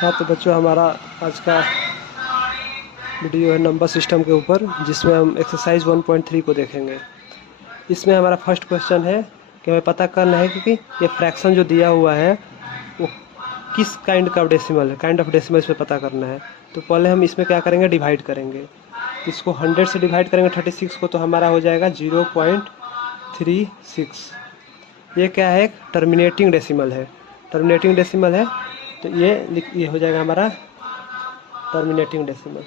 हाँ तो बच्चों, हमारा आज का वीडियो है नंबर सिस्टम के ऊपर, जिसमें हम एक्सरसाइज 1.3 को देखेंगे। इसमें हमारा फर्स्ट क्वेश्चन है कि हमें पता करना है कि ये फ्रैक्शन जो दिया हुआ है वो किस काइंड का डेसिमल है, काइंड ऑफ डेसिमल इसमें पता करना है। तो पहले हम इसमें क्या करेंगे, डिवाइड करेंगे। इसको 100 से डिवाइड करेंगे 36 को, तो हमारा हो जाएगा 0.36। ये क्या है, एक टर्मिनेटिंग डेसिमल है। टर्मिनेटिंग डेसिमल है तो ये हो जाएगा हमारा टर्मिनेटिंग डेसिमल।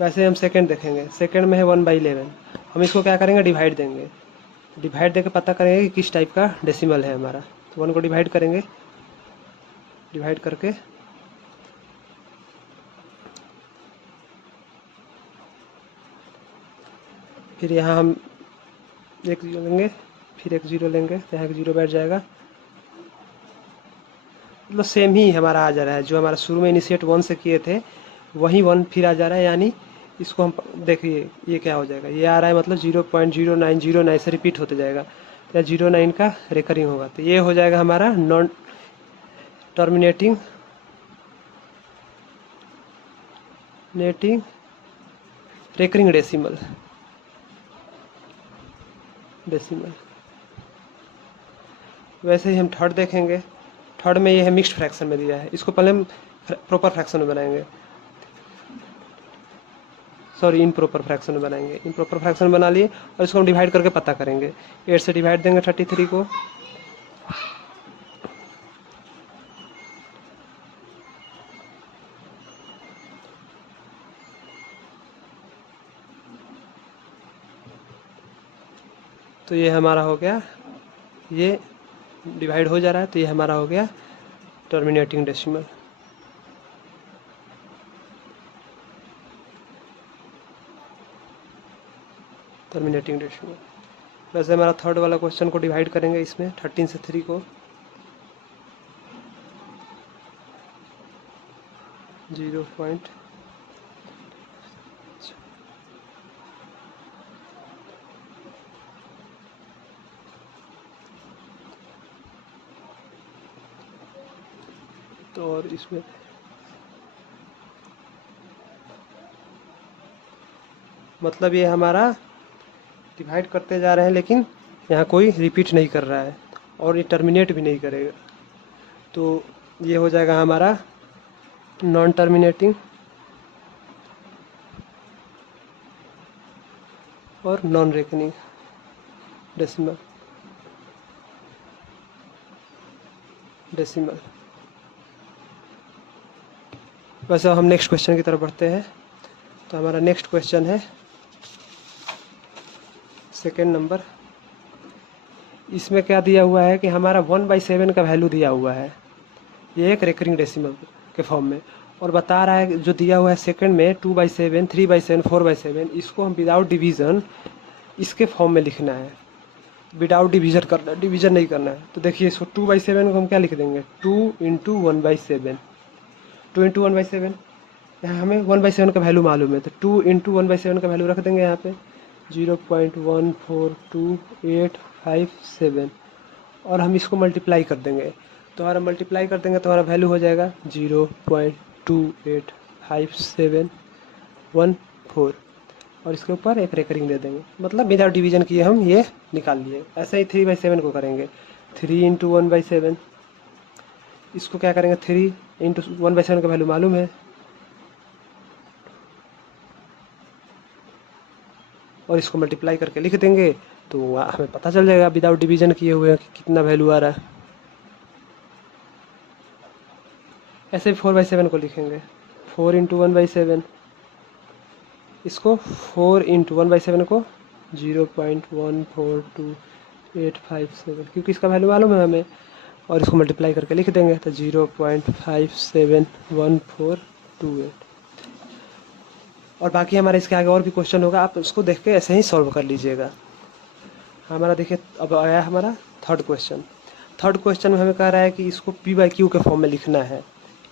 वैसे हम सेकंड देखेंगे। सेकंड में है 1/11। हम इसको क्या करेंगे, डिवाइड देंगे। डिवाइड देके पता करेंगे कि किस टाइप का डेसिमल है हमारा। तो 1 को डिवाइड करेंगे, डिवाइड करके फिर यहाँ हम एक जीरो लेंगे, फिर एक जीरो लेंगे, तो यहाँ एक जीरो बैठ जाएगा। मतलब सेम ही हमारा आ जा रहा है, जो हमारा शुरू में इनिशिएट 1 से किए थे वही 1 फिर आ जा रहा है। यानी इसको हम देखिए ये क्या हो जाएगा, ये आ रहा है मतलब 0.0909 से रिपीट होते जाएगा, या 09 का रेकरिंग होगा। तो ये हो जाएगा हमारा नॉन टर्मिनेटिंग रेकरिंग डेसिमल। वैसे ही हम थर्ड देखेंगे। थर्ड में ये है मिक्स्ड फ्रैक्शन में दिया है। इसको पहले हम प्रॉपर फ्रैक्शन में बनाएंगे, सॉरी इनप्रॉपर फ्रैक्शन में बनाएंगे। इनप्रॉपर फ्रैक्शन बना लिए और इसको हम डिवाइड करके पता करेंगे। 8 से डिवाइड देंगे 33 को, तो ये हमारा हो गया, ये डिवाइड हो जा रहा है, तो ये हमारा हो गया टर्मिनेटिंग डेसिमल। Terminating decimal. वैसे हमारा थर्ड वाला क्वेश्चन को डिवाइड करेंगे इसमें 13 से 3 को, 0. तो और इसमें मतलब ये हमारा डिवाइड करते जा रहे हैं, लेकिन यहाँ कोई रिपीट नहीं कर रहा है और ये टर्मिनेट भी नहीं करेगा। तो ये हो जाएगा हमारा नॉन टर्मिनेटिंग और नॉन रेकनिंग डेसिमल। वैसे हम नेक्स्ट क्वेश्चन की तरफ बढ़ते हैं। तो हमारा नेक्स्ट क्वेश्चन है सेकेंड नंबर। इसमें क्या दिया हुआ है कि हमारा 1/7 का वैल्यू दिया हुआ है, ये एक रेकरिंग डेसिमल के फॉर्म में, और बता रहा है जो दिया हुआ है सेकंड में 2/7, 3/7, 4/7, इसको हम विदाउट डिवीज़न इसके फॉर्म में लिखना है। विदाउट डिवीज़न करना है, डिवीज़न नहीं करना है। तो देखिए इसको 2/7 को हम क्या लिख देंगे, 2 × 1/7। 2 × 1/7, यहाँ हमें 1/7 का वैल्यू मालूम है, तो 2 × 1/7 का वैल्यू रख देंगे यहाँ पे 0.14287, और हम इसको मल्टीप्लाई कर देंगे। तो हमारा मल्टीप्लाई कर देंगे तो हमारा वैल्यू हो जाएगा 0.285714, और इसके ऊपर एक रेकरिंग दे देंगे। मतलब विदाउट डिवीजन किए हम ये निकाल लिए। ऐसे ही 3/7 को करेंगे, 3 × 1/7। इसको क्या करेंगे, 3 × 1/7 का वैल्यू मालूम है, और इसको मल्टीप्लाई करके लिख देंगे, तो हमें पता चल जाएगा विदाउट डिवीजन किए हुए कि कितना वैल्यू आ रहा है। ऐसे 4/7 को लिखेंगे, 4 × 1/7। इसको 4 × 1/7 को 0.142857, क्योंकि इसका वैल्यू मालूम है हमें, और इसको मल्टीप्लाई करके लिख देंगे तो 0.571428। और बाकी हमारे इसके आगे और भी क्वेश्चन होगा, आप उसको देख के ऐसे ही सॉल्व कर लीजिएगा। हमारा देखिए अब आया हमारा थर्ड क्वेश्चन। थर्ड क्वेश्चन में हमें कह रहा है कि इसको P/Q के फॉर्म में लिखना है।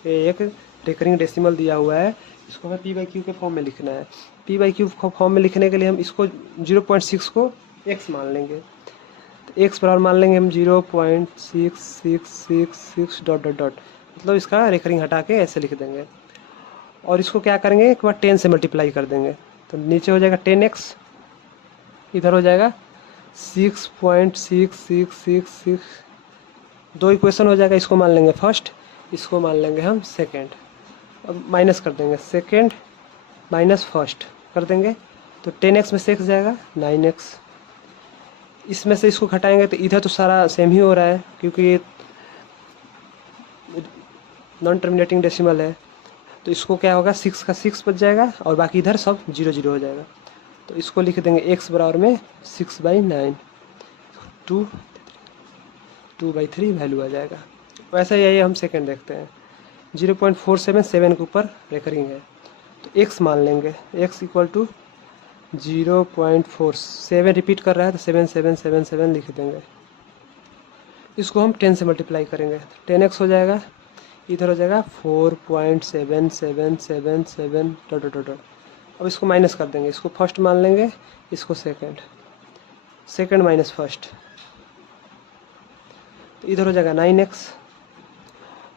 एक रेकरिंग डेसिमल दिया हुआ है, इसको हमें P/Q के फॉर्म में लिखना है। P/Q फॉर्म में लिखने के लिए हम इसको 0.6 को x मान लेंगे। तो एक्स बराबर मान लेंगे हम 0.6666 डॉट डॉट डॉट, मतलब इसका रेकरिंग हटा के ऐसे लिख देंगे। और इसको क्या करेंगे, एक बार 10 से मल्टीप्लाई कर देंगे, तो नीचे हो जाएगा 10x, इधर हो जाएगा 6.6666। दो इक्वेशन हो जाएगा, इसको मान लेंगे फर्स्ट, इसको मान लेंगे हम सेकेंड। अब माइनस कर देंगे, सेकेंड माइनस फर्स्ट कर देंगे, तो 10x में से x जाएगा 9x। इसमें से इसको घटाएंगे तो इधर तो सारा सेम ही हो रहा है, क्योंकि ये नॉन टर्मिनेटिंग डेसिमल है। तो इसको क्या होगा, 6 का 6 बच जाएगा और बाकी इधर सब 0 0 हो जाएगा। तो इसको लिख देंगे x बराबर में 6/9, 2/3 वैल्यू आ जाएगा। वैसे यही हम सेकंड देखते हैं, 0.477 के ऊपर रेकरिंग है, तो x मान लेंगे, x इक्वल टू 0.47 रिपीट कर रहा है तो 7777 लिख देंगे। इसको हम 10 से मल्टीप्लाई करेंगे, 10x हो जाएगा, इधर हो जाएगा 4.7777 डॉट डॉट डॉट। अब इसको माइनस कर देंगे, इसको फर्स्ट मान लेंगे, इसको सेकंड, सेकंड माइनस फर्स्ट, तो इधर हो जाएगा 9x,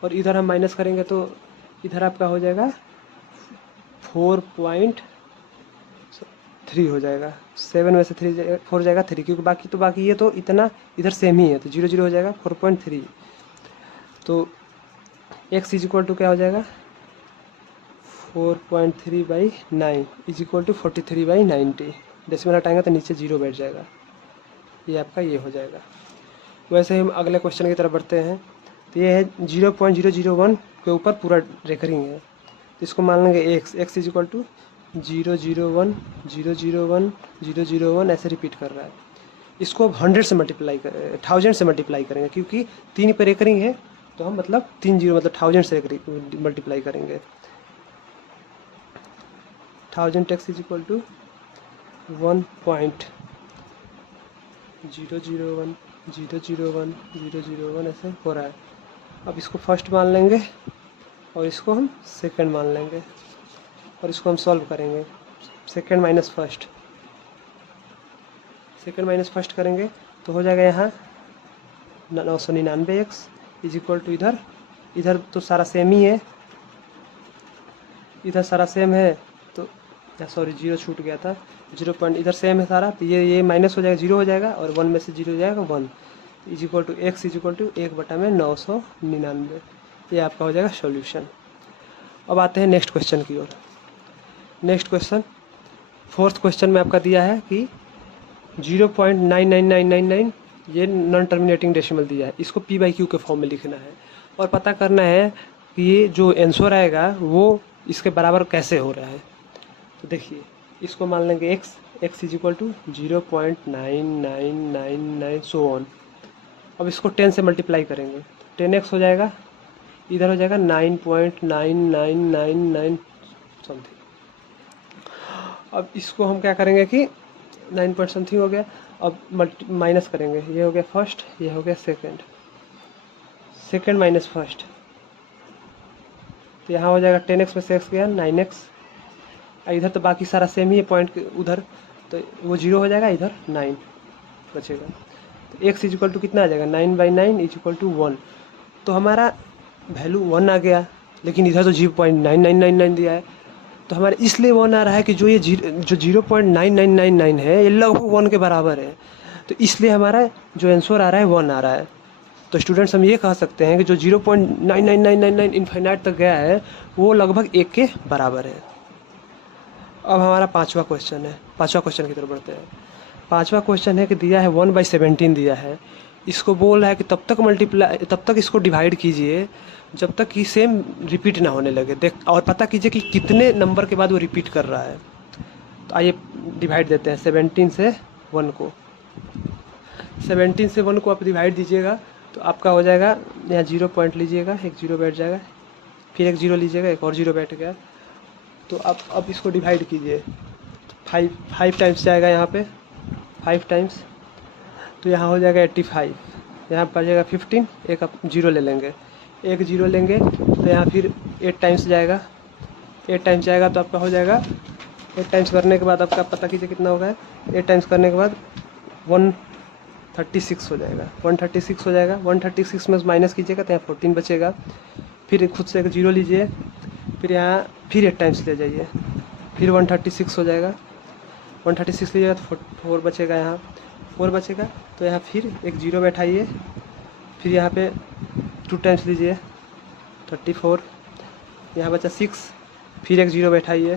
और इधर हम माइनस करेंगे तो इधर आपका हो जाएगा 4.3 हो जाएगा। 7 में से 4 जाएगा 3, क्योंकि बाकी ये तो इतना इधर सेम ही है, तो 0 0 हो जाएगा 4.3। तो x इज इक्वल टू क्या हो जाएगा, 4.3/9 इज इक्वल टू 43/90। डेसिमल हटाएंगे तो नीचे 0 बैठ जाएगा, ये आपका ये हो जाएगा। वैसे ही हम अगले क्वेश्चन की तरफ बढ़ते हैं, तो ये है 0.001 के ऊपर पूरा रेकरिंग है, तो इसको मान लेंगे x इज इक्वल टू 001 001 001 ऐसे रिपीट कर रहा है। इसको अब 100 से मल्टीप्लाई कर 1000 से मल्टीप्लाई करेंगे, क्योंकि 3 पे रेकरिंग है, तो हम मतलब 3 0 मतलब 1000 से मल्टीप्लाई करेंगे। 1000 x इज इक्वल टू 1.001 001 001 ऐसे हो रहा है। अब इसको फर्स्ट मान लेंगे और इसको हम सेकंड मान लेंगे, और इसको हम सॉल्व करेंगे, second minus first, second minus first करेंगे तो हो जाएगा यहाँ 999x इज इक्वल टू इधर तो सारा सेम ही है, इधर सारा सेम है, तो सॉरी 0 छूट गया था, 0 पॉइंट इधर सेम है सारा, तो ये माइनस हो जाएगा, 0 हो जाएगा, और 1 में से 0 हो जाएगा 1 is equal to x is equal to 1/999। ये आपका हो जाएगा सॉल्यूशन। अब आते हैं नेक्स्ट क्वेश्चन की ओर। नेक्स्ट क्वेश्चन, फोर्थ क्वेश्चन में आपका दिया है कि 0.99999 ये नॉन टर्मिनेटिंग डेसिमल दिया है, इसको p/q के फॉर्म में लिखना है और पता करना है कि ये जो आंसर आएगा वो इसके बराबर कैसे हो रहा है। तो देखिए, इसको मान लेंगे x is equal to 0.9999 so on. अब इसको 10 से मल्टीप्लाई करेंगे, 10x हो जाएगा, इधर हो जाएगा 9.9999 समथिंग। अब इसको हम क्या करेंगे कि 9 पॉइंट समथिंग हो गया, अब माइनस करेंगे, ये हो गया फर्स्ट, ये हो गया सेकंड, सेकंड माइनस फर्स्ट, तो यहाँ हो जाएगा 10x में से x गया 9x, इधर तो बाकी सारा सेम ही है पॉइंट उधर, तो वो 0 हो जाएगा, इधर 9 बचेगा। तो x इज इक्वल टू कितना आ जाएगा, 9/9 इज इक्वल टू 1। तो हमारा वैल्यू 1 आ गया, लेकिन इधर तो 0.9999 दिया है, तो हमारे इसलिए 1 आ रहा है कि जो 0.9999 है ये लगभग 1 के बराबर है, तो इसलिए हमारा जो आंसर आ रहा है 1 आ रहा है। तो स्टूडेंट्स हम ये कह सकते हैं कि जो 0.99999 इन्फिनाइट तक गया है वो लगभग 1 के बराबर है। अब हमारा पांचवा क्वेश्चन है, पांचवा क्वेश्चन की तरफ बढ़ते हैं। पांचवा क्वेश्चन है कि दिया है 1/17 दिया है, इसको बोल रहा है कि तब तक इसको डिवाइड कीजिए जब तक कि सेम रिपीट ना होने लगे, देख और पता कीजिए कि कितने नंबर के बाद वो रिपीट कर रहा है। तो आइए डिवाइड देते हैं 17 से 1 को, 17 से 1 को आप डिवाइड दीजिएगा तो आपका हो जाएगा, यहाँ 0 पॉइंट लीजिएगा, एक 0 बैठ जाएगा, फिर एक 0 लीजिएगा, एक और 0 बैठ गया, तो अब इसको डिवाइड कीजिए, 5 टाइम्स जाएगा यहाँ पे, 5 टाइम्स, तो यहाँ हो जाएगा 85, यहाँ पर जाएगा 15, एक आप 0 ले लेंगे, एक 0 लेंगे तो यहाँ फिर 8 टाइम्स जाएगा, 8 टाइम्स जाएगा तो आपका हो जाएगा, 8 टाइम्स करने के बाद आपका पता कीजिए कितना होगा, 8 टाइम्स करने के बाद 36 हो जाएगा, 136 हो जाएगा। 136 में माइनस कीजिएगा तो यहाँ 14 बचेगा। फिर खुद से एक जीरो लीजिए, फिर यहाँ फिर 8 टाइम्स ले जाइए, फिर 136 हो जाएगा। 136 लीजिएगा तो 4 बचेगा, यहाँ 4 बचेगा तो यहाँ फिर एक जीरो बैठाइए, फिर यहाँ पे 2 टाइम्स लीजिए 34, यहाँ बचा 6, फिर एक जीरो बैठाइए,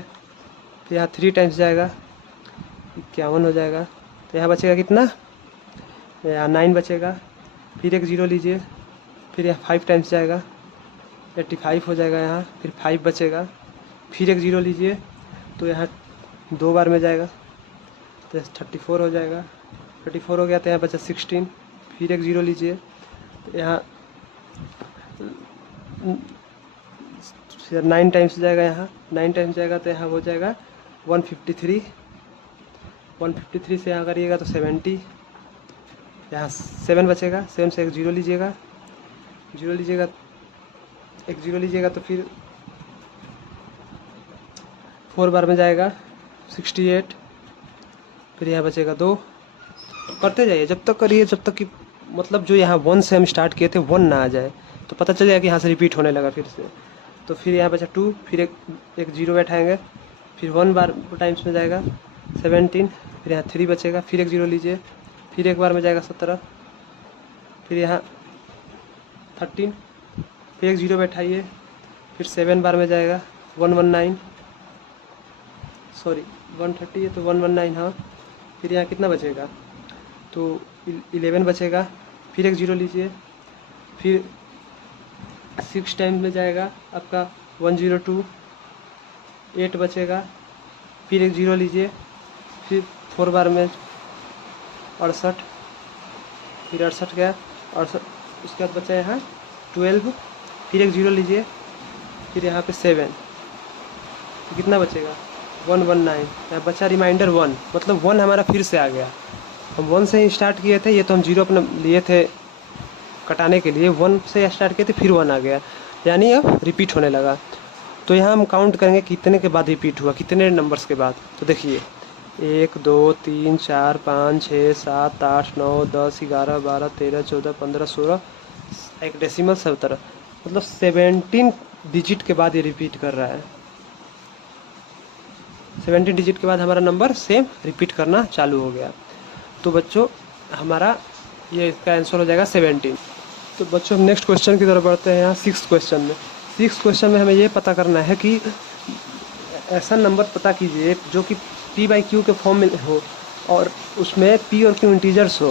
फिर यहाँ 3 टाइम्स जाएगा 51 हो जाएगा। तो यहाँ बचेगा कितना, यहाँ 9 बचेगा, फिर एक जीरो लीजिए, फिर यहाँ 5 टाइम्स जाएगा 85 हो जाएगा, यहाँ फिर 5 बचेगा, फिर एक जीरो लीजिए तो यहाँ 2 बार में जाएगा तो 34 हो जाएगा। 34 हो गया तो यहाँ बचा 16, फिर एक जीरो लीजिए तो यहाँ 9 टाइम्स जाएगा, यहाँ 9 टाइम्स जाएगा तो यहाँ हो जाएगा 153। 153 से यहाँ करिएगा तो 70, यहाँ 7 बचेगा, 7 से एक जीरो लीजिएगा, एक जीरो लीजिएगा तो फिर 4 बार में जाएगा 68, फिर यहाँ बचेगा 2। करते जाइए जब तक करिए जब तक कि मतलब जो यहाँ 1 से हम स्टार्ट किए थे 1 ना आ जाए, तो पता चल जाएगा कि यहाँ से रिपीट होने लगा फिर से। तो फिर यहाँ बचा 2, फिर एक जीरो बैठाएंगे, फिर 1 बार टाइम्स में जाएगा 17, फिर यहाँ 3 बचेगा, फिर एक जीरो लीजिए, फिर एक बार में जाएगा 17, फिर यहाँ 13, फिर एक जीरो बैठाइए, फिर 7 बार में जाएगा 119, सॉरी 130 है तो 119, हाँ। फिर यहाँ कितना बचेगा तो 11 बचेगा, फिर एक जीरो लीजिए, फिर 6 टाइम में जाएगा आपका 102, 8 बचेगा, फिर एक जीरो लीजिए, फिर 4 बार में 68, फिर 68 गया, 68 उसके बाद बचा यहाँ 12, फिर एक जीरो लीजिए, फिर यहाँ पे 7, तो कितना बचेगा 119, यहाँ बचा रिमाइंडर 1, मतलब 1 हमारा फिर से आ गया। हम 1 से ही स्टार्ट किए थे, ये तो हम जीरो अपना लिए थे कटाने के लिए, 1 से स्टार्ट किए थे फिर 1 आ गया, यानी अब रिपीट होने लगा। तो यहाँ हम काउंट करेंगे कितने के बाद रिपीट हुआ, कितने नंबर्स के बाद। तो देखिए 1 2 3 4 5 6 7 8 9 10 11 12 13 14 15 16, एक डेसिमल 17, मतलब 17 डिजिट के बाद ये रिपीट कर रहा है। 17 डिजिट के बाद हमारा नंबर सेम रिपीट करना चालू हो गया। तो बच्चों हमारा ये इसका आंसर हो जाएगा 17। तो बच्चों हम नेक्स्ट क्वेश्चन की तरफ बढ़ते हैं। यहाँ 6th क्वेश्चन में, 6th क्वेश्चन में हमें ये पता करना है कि ऐसा नंबर पता कीजिए जो कि p/q के फॉर्म में हो और उसमें p और q इंटीजर्स हो,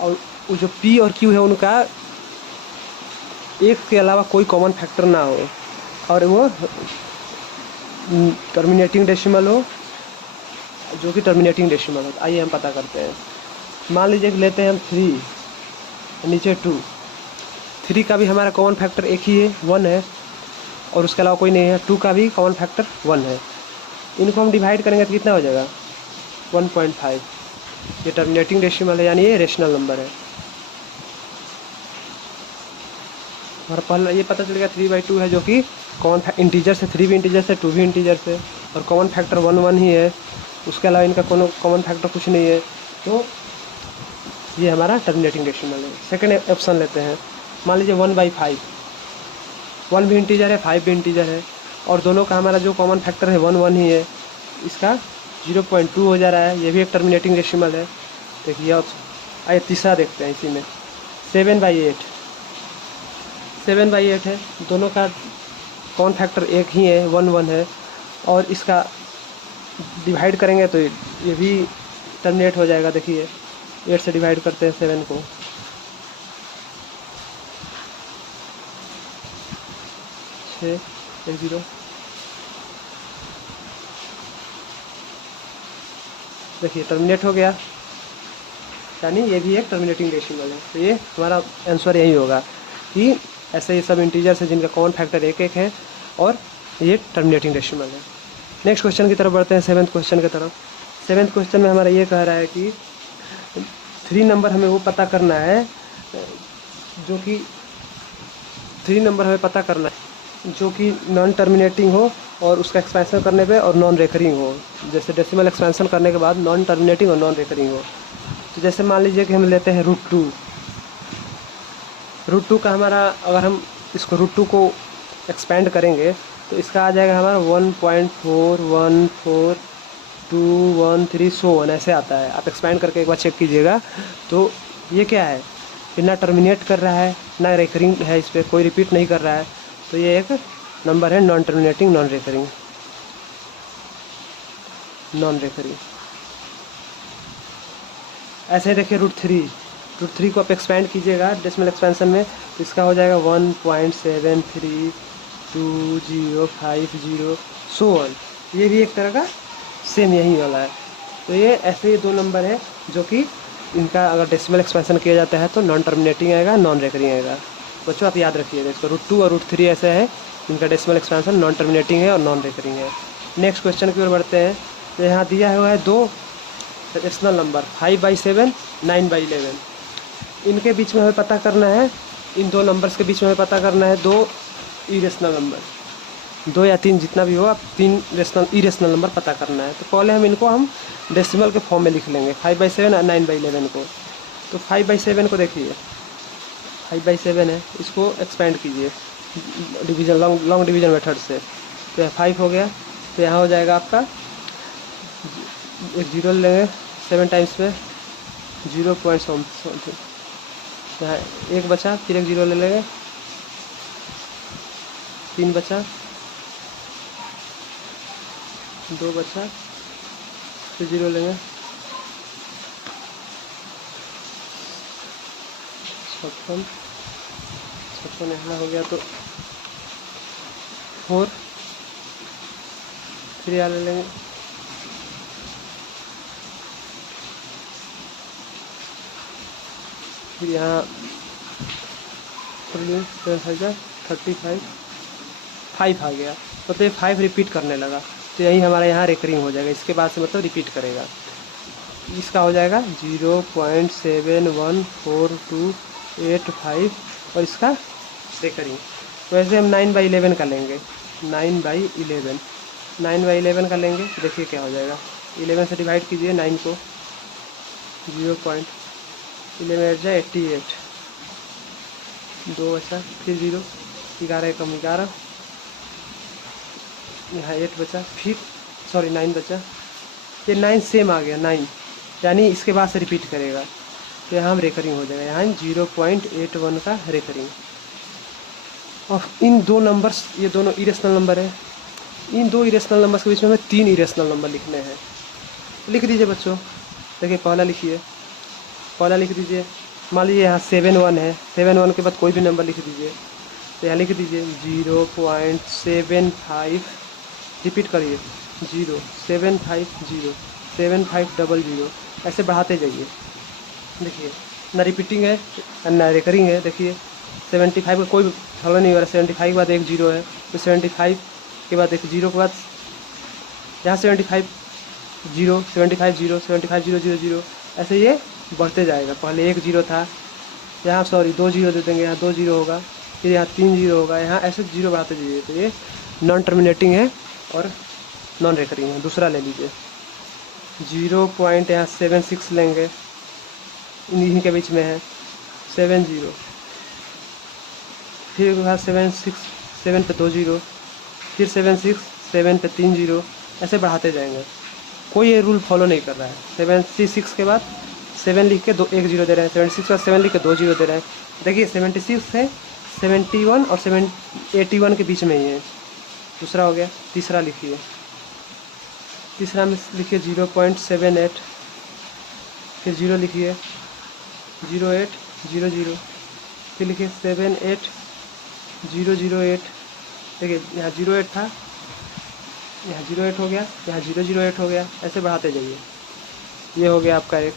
और जो p और q है उनका एक के अलावा कोई कॉमन फैक्टर ना हो, और वो टर्मिनेटिंग डेसिमल हो, जो कि टर्मिनेटिंग डेसिमल हो। आइए हम पता करते हैं। मान लीजिए कि लेते हैं हम 3, नीचे 2, 3 का भी हमारा कॉमन फैक्टर एक ही है, 1 है, और उसके अलावा कोई नहीं है। 2 का भी कॉमन फैक्टर 1 है। इनको हम डिवाइड करेंगे तो कितना हो जाएगा 1.5। ये टर्मिनेटिंग डेसिमल है, यानी ये रेशनल नंबर है। हमारा पहला ये पता चल गया 3/2 है, जो कि कॉमन इंटीजर से 3 भी इंटीजर से 2 भी इंटीजर से, और कॉमन फैक्टर 1 ही है। उसके अलावा इनका कोनो कॉमन फैक्टर कुछ नहीं है। तो ये हमारा टर्मिनेटिंग डेसिमल है। सेकंड ऑप्शन लेते हैं। मान लीजिए 1/5, 1 भी इंटीजर है, 5 भी इंटीजर है, और दोनों का हमारा जो कॉमन फैक्टर है 1 ही है। इसका 0.2 हो जा रहा है, ये भी एक टर्मिनेटिंग डेसिमल है। देखिए अब आइए तीसरा देखते हैं। इसी में 7/8, 7/8 है, दोनों का कॉमन फैक्टर एक ही है, 1 है, और इसका डिवाइड करेंगे तो ये भी टर्मिनेट हो जाएगा। देखिए 8 से डिवाइड करते हैं 7 को, 6 1 0, देखिए टर्मिनेट हो गया, यानी ये भी एक टर्मिनेटिंग डेसिमल है। तो ये हमारा आंसर यही होगा कि ऐसे ये सब इंटीजर्स है जिनका कॉमन फैक्टर 1 है, और ये टर्मिनेटिंग डेसिमल है। नेक्स्ट क्वेश्चन की तरफ बढ़ते हैं, 7th क्वेश्चन की तरफ। 7th क्वेश्चन में हमारा ये कह रहा है कि 3 नंबर हमें वो पता करना है, जो कि 3 नंबर हमें पता करना है जो कि नॉन टर्मिनेटिंग हो, और उसका एक्सपेंशन करने पे और नॉन रेकरिंग हो। जैसे डेसिमल एक्सपेंशन करने के बाद नॉन टर्मिनेटिंग और नॉन रेकरिंग हो। तो जैसे मान लीजिए कि हम लेते हैं √2, √2 का हमारा, अगर हम इसको √2 को एक्सपेंड करेंगे तो इसका आ जाएगा हमारा 1.414213 सो वन ऐसे आता है। आप एक्सपेंड करके एक बार चेक कीजिएगा। तो ये क्या है, ये ना टर्मिनेट कर रहा है ना रेकरिंग है, इस पर कोई रिपीट नहीं कर रहा है। तो ये एक नंबर है नॉन टर्मिनेटिंग नॉन रेकरिंग। ऐसे ही देखिए √3 को आप एक्सपेंड कीजिएगा डेसिमल एक्सपेंशन में तो इसका हो जाएगा 1.732050 सो वन। ये भी एक तरह का सेम यही वाला है। तो ये ऐसे ही 2 नंबर है जो कि इनका अगर डेसिमल एक्सपेंशन किया जाता है तो नॉन टर्मिनेटिंग आएगा, नॉन रेकरिंग आएगा। बच्चों आप याद रखिएगा इसको, √2 और √3 ऐसे है, इनका डेसिमल एक्सपेंशन नॉन टर्मिनेटिंग है और नॉन रेकरिंग है। नेक्स्ट क्वेश्चन की ओर बढ़ते हैं। तो यहाँ दिया हुआ है 2 रेशनल नंबर 5/7, 9/11। इनके बीच में हमें पता करना है, इन 2 नंबर्स के बीच में हमें पता करना है 2 इरेशनल नंबर, 2 या 3 जितना भी हो, आप 3 इरेशनल नंबर पता करना है। तो पहले हम डेसिमल के फॉर्म में लिख लेंगे 5/7 और 9/11 को। तो 5/7 को देखिए, 5/7 है, इसको एक्सपेंड कीजिए डिवीजन, लॉन्ग डिवीजन मेथड से। तो 5 हो गया, तो यहाँ हो जाएगा आपका, एक 0 लेंगे 7 टाइम्स में 0 पॉइंट समथिंग, यहाँ 1 बचा, फिर एक 0 ले लेंगे, 3 बचा, 2 बचा, फिर 0 लेंगे, 56 यहाँ हो गया, तो 4, फिर यहाँ ले लेंगे, फिर यहाँ 35 5 आ गया, मतलब 5 रिपीट करने लगा। तो यही हमारा यहाँ रेकरिंग हो जाएगा, इसके बाद से मतलब रिपीट करेगा। इसका हो जाएगा 0.714285 और इसका रेकरिंग। तो ऐसे हम 9/11 का लेंगे, 9/11 का लेंगे। देखिए क्या हो जाएगा, 11 से डिवाइड कीजिए 9 को, 0.11 2 बचा, फिर 0, 11 कम 11, यहाँ 8 बचा, फिर 9 बचा, ये 9 सेम आ गया 9, यानी इसके बाद से रिपीट करेगा। तो यहाँ हम रेकरिंग हो जाएगा, यहाँ 0.81 का रेकरिंग। और इन 2 नंबर्स, ये दोनों इरेशनल नंबर है, इन 2 इरेशनल नंबर्स के बीच में हमें 3 इरेशनल नंबर लिखने हैं। लिख दीजिए बच्चों, देखिए पहला लिखिए, पहला लिख दीजिए। मान लीजिए यहाँ 71 है, 71 के बाद कोई भी नंबर लिख दीजिए। तो यहाँ लिख दीजिए 0.75, रिपीट करिए 0.750 7500, ऐसे बढ़ाते जाइए। देखिए ना रिपीटिंग है ना रेकरिंग है। देखिए 75 का कोई फॉलो नहीं हो रहा, 75 के बाद एक 0 है, तो 75 के बाद एक 0 के बाद यहाँ 75 0 75 0 75 0 0 0, ऐसे ये बढ़ते जाएगा। पहले एक 0 था, यहाँ 2 0 दे देंगे, यहाँ 2 0 होगा, फिर यहाँ 3 0 होगा, यहाँ ऐसे 0 बढ़ाते जाइए। तो ये नॉन टर्मिनेटिंग है और नॉन रेकरिंग है। दूसरा ले लीजिए 0.76 लेंगे, इन्हीं के बीच में है 70, फिर वहाँ 76 7 पे 2 0, फिर 76 7 पे 3 0, ऐसे बढ़ाते जाएंगे। कोई ये रूल फॉलो नहीं कर रहा है। 76 के बाद 7 लिख के 1 0 दे रहे हैं, 76 के बाद 7 लिख के 2 0 दे रहे हैं। देखिए 76 से 71 और 81 के बीच में ही है। दूसरा हो गया। तीसरा लिखिए, तीसरा में लिखिए 0.78, फिर 0 लिखिए 08 0 0, फिर लिखिए 78 008। देखिए यहाँ 08 था, यहाँ 08 हो गया, यहाँ 008 हो गया, ऐसे बढ़ाते जाइए। ये हो गया आपका एक।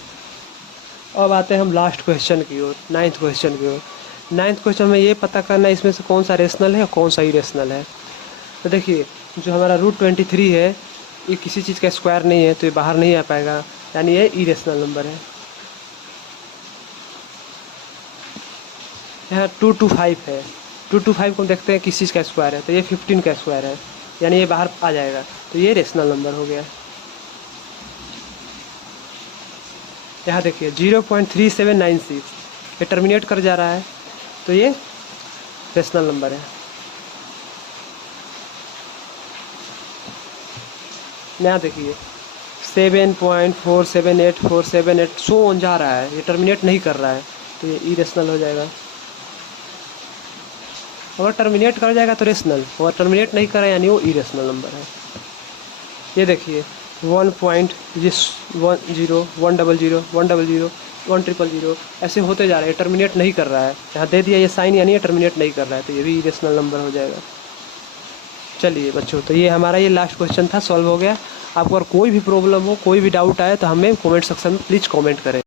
अब आते हैं हम लास्ट क्वेश्चन की ओर, 9th क्वेश्चन की ओर। 9th क्वेश्चन में ये पता करना है इसमें से कौन सा रेशनल है और कौन सा इरेशनल है। तो देखिए जो हमारा √23 है ये किसी चीज़ का स्क्वायर नहीं है, तो ये बाहर नहीं आ पाएगा, यानी ये इरेशनल नंबर है। यहाँ 225 है, 225 को देखते हैं किस चीज़ का स्क्वायर है, तो ये 15 का स्क्वायर है, यानी ये बाहर आ जाएगा, तो ये रेशनल नंबर हो गया। यहाँ देखिए 0.3796 ये टर्मिनेट कर जा रहा है, तो ये रेशनल नंबर है। यहाँ देखिए 7.478478 शो ऑन जा रहा है, ये टर्मिनेट नहीं कर रहा है, तो ये इरेशनल हो जाएगा। अगर टर्मिनेट कर जाएगा तो रेशनल, और टर्मिनेट नहीं करे यानी वो इरेशनल नंबर है। ये देखिए 1.10 100 100 100 ऐसे होते जा रहे हैं, टर्मिनेट नहीं कर रहा है। यहाँ दे दिया ये साइन यानी ये टर्मिनेट नहीं कर रहा है, तो ये भी इरेशनल नंबर हो जाएगा। चलिए बच्चों, तो ये हमारा ये लास्ट क्वेश्चन था, सॉल्व हो गया। आपको अगर कोई भी प्रॉब्लम हो, कोई भी डाउट आए तो हमें कमेंट सेक्शन में प्लीज़ कमेंट करें।